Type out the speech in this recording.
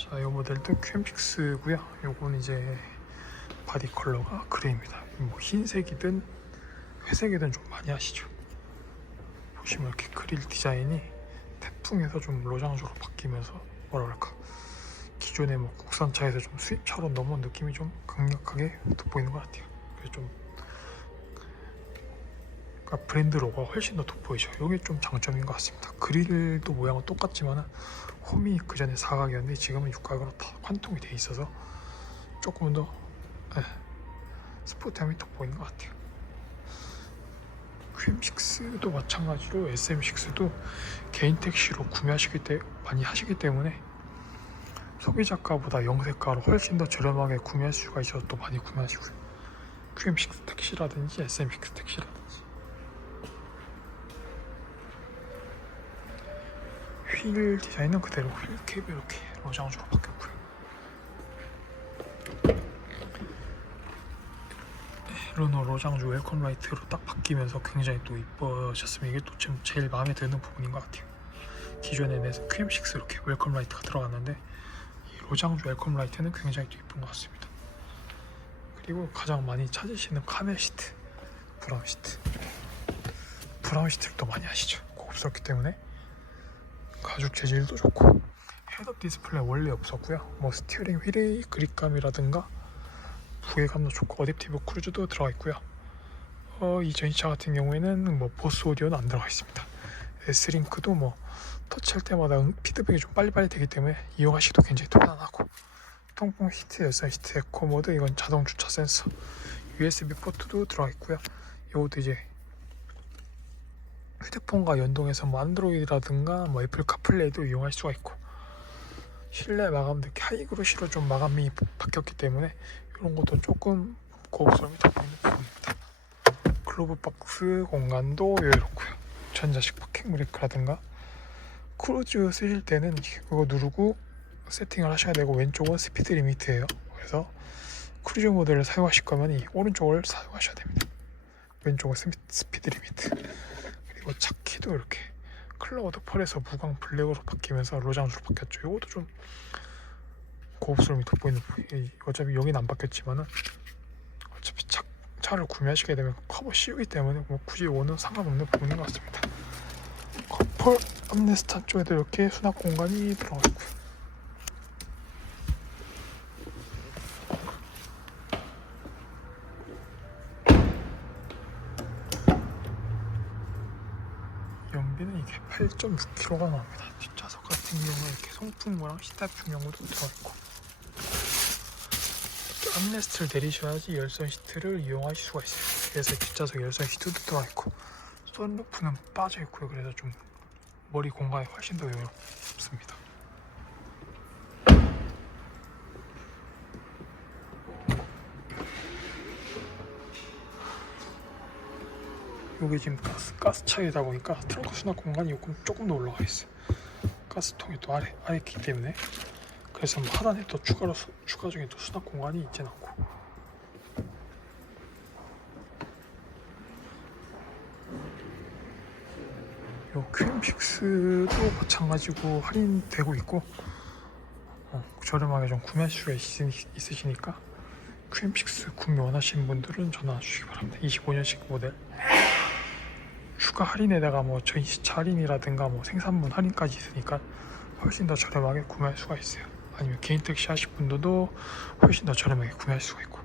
자, 이 모델도 QM6고요. 요건 이제 바디 컬러가 그레이입니다. 뭐 흰색이든 회색이든 좀 많이 아시죠? 보시면 이렇게 그릴 디자인이 태풍에서 좀 로장조로 바뀌면서 그럴까 기존의 뭐 국산차에서 좀 수입차로 넘어온 느낌이 좀 강력하게 돋보이는 것 같아요. 그래서 좀 그러니까 브랜드 로고가 훨씬 더 돋보이죠. 이게 좀 장점인 것 같습니다. 그릴도 모양은 똑같지만은 홈이 그 전에 사각이었는데 지금은 육각으로 다 관통이 돼 있어서 조금 더 예, 스포티함이 돋보이는 것 같아요. QM6도 마찬가지로 SM6도 개인 택시로 구매하시기 때 많이 하시기 때문에 소비자가보다 영세가로 훨씬 더 저렴하게 구매할 수가 있어서 또 많이 구매하시고요. QM6 택시라든지 SM6 택시라든지 휠 디자인은 그대로 휠 캡이 이렇게 로장으로 바뀌었고요. 네, 르노 로장주 웰컴 라이트로 딱 바뀌면서 굉장히 또 이뻐졌으면 이게 또 지금 제일 마음에 드는 부분인 것 같아요. 기존에 내서 QM6 이렇게 웰컴 라이트가 들어갔는데 이 로장주 웰컴 라이트는 굉장히 또 이쁜 것 같습니다. 그리고 가장 많이 찾으시는 카멜 시트, 브라운 시트. 브라운 시트를 또 많이 아시죠? 고급스럽기 때문에 가죽 재질도 좋고 헤드업 디스플레이 원래 없었고요. 뭐 스티어링 휠의 그립감이라든가 부해감도 좋고 어댑티브 크루즈도 들어가 있고요. 어, 이 전시차 같은 경우에는 뭐 보스 오디오는 안 들어가 있습니다. S링크도 뭐 터치할 때마다 응- 피드백이 좀 빨리빨리 되기 때문에 이용하시기도 굉장히 편안하고 통풍 시트, 열선 시트, 에코 모드 이건 자동 주차 센서 USB 포트도 들어가 있고요. 이것도 이제 휴대폰과 연동해서 뭐 안드로이드라든가 뭐 애플 카플레이도 이용할 수가 있고 실내 마감도 이렇게 하이그로시로 좀 마감이 바뀌었기 때문에 이런 것도 조금 고급스러움이 돋보이는 부분입니다. 글로브 박스 공간도 여유롭고요. 전자식 파킹 브레이크라든가 크루즈 쓰실 때는 그거 누르고 세팅을 하셔야 되고 왼쪽은 스피드 리미트예요. 그래서 크루즈 모드를 사용하실 거면 이 오른쪽을 사용하셔야 됩니다. 왼쪽은 스피드 리미트. 그리고 차키도 이렇게 클라우드 펄에서 무광 블랙으로 바뀌면서 로장으로 바뀌었죠. 이것도 좀 고급스러움이 돋보이는 부분. 이- 어차피 여기는 안 바뀌었지만은 어차피 차, 차를 구매하시게 되면 커버 씌우기 때문에 뭐 굳이 원은 상관없는 부분인 것 같습니다. 커플 암레스탄 쪽에도 이렇게 수납 공간이 들어가 있고요. 이게 8.6kg가 나옵니다. 뒷좌석 같은 경우에 이렇게 송풍모랑 C타입 중형으로 들어있고 암레스트를 내리셔야지 열선 시트를 이용하실 수가 있어요. 그래서 뒷좌석 열선 시트도 들어있고 썬루프는 빠져 있고요. 그래서 좀 머리 공간이 훨씬 더 여유롭습니다. 여기 지금 가스, 가스 차이다 보니까 트렁크 수납 공간이 조금, 조금 더 올라가 있어요. 가스통이 또 아래, 아래 있기 때문에. 그래서 뭐 하단에 또 추가로 수, 추가적인 또 수납 공간이 있진 않고. 요 QM6도 마찬가지고 할인되고 있고 어, 저렴하게 좀 구매하실 수가 있, 있으시니까 QM6 구매 원하시는 분들은 전화 주시기 바랍니다. 25년식 모델 추가 할인에다가 뭐 전시차 할인이라든가 뭐 생산분 할인까지 있으니까 훨씬 더 저렴하게 구매할 수가 있어요. 아니면 개인 택시 하실 분들도 훨씬 더 저렴하게 구매할 수가 있고